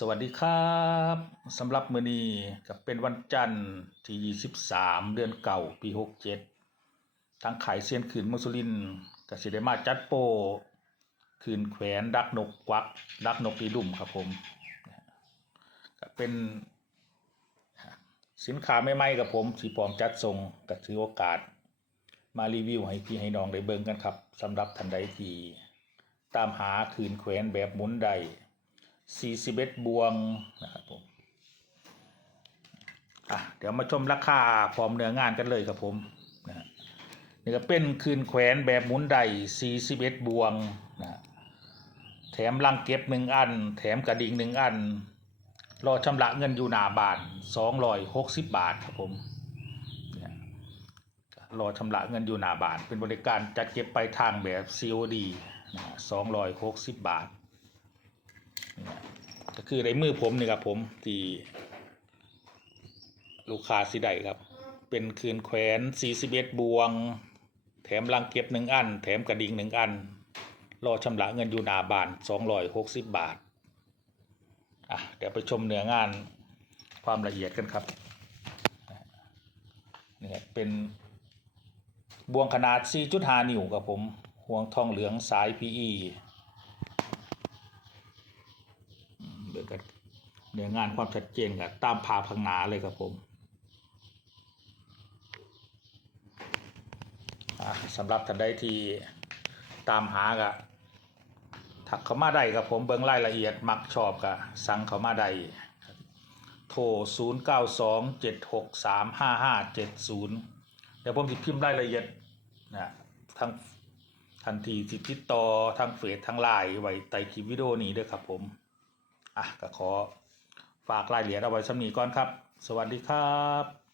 สวัสดีครับสำหรับมื้อนี้ก็เป็นวันจันทร์ที่ 23 เดือนเก่าปี 67 ทางขายเซียนขืนมุสุรินกสิได้มาจัดโปรขืนแขวนดักนกกวัก ดักนกอีดุ่มครับผมก็เป็นสินค้าใหม่ๆกับผมที่พร้อมจัดส่งก็ถือโอกาส มารีวิวให้พี่ให้น้องได้เบิ่งกันครับสำหรับท่านใดที่ตามหาคืนแขวนแบบหมุนใด 41 บวงนะครับผมอะเดี๋ยวมาชมราคาพร้อมเนื้องานกันเลยครับผมนะนี่ก็เป็นคืนแขวนแบบหมุนใด41 บวงนะแถมลังเก็บหนึ่งอัน แถมกระดิ่งหนึ่งอัน รอชำระเงินอยู่หนาบ้าน260 บาทครับผมรอชำระเงินอยู่หนาบานเป็นบริการจัดเก็บไปทางแบบ COD นะ260 บาท ก็คือในมือผมนี่ครับผมที่ลูกค้าสิได้ครับ เป็นคืนแขวน41บวง แถมลังเก็บหนึ่งอัน แถมกระดิ่งหนึ่งอัน รอชำระเงินอยู่หน้าบ้าน260 บาท อะ เดี๋ยวไปชมเนื้องานความละเอียดกันครับนี่เป็นบวงขนาด 4.5 นิ้วครับผม ห่วงทองเหลืองสาย PE เดี๋ยวกัน เนื้องานความชัดเจนกับตามภาพข้างหนาเลยครับผมสำหรับท่านใดที่ตามหากะถักเขามาได้ครับผมเบิ่งรายละเอียดมักชอบกะสั่งเขามาได้โทร 0 9 2 7 6 3 5 5 7 0 เดี๋ยวผมจะพิมพ์รายละเอียดนะทั้งทันทีที่ติดต่อทางเฟซทางไลน์ไว้ใต้คลิปวิดีโอนี้ด้วยครับผม อะก็ขอ ฝากรายละเอียดเอาไว้สำนีก่อนครับ สวัสดีครับ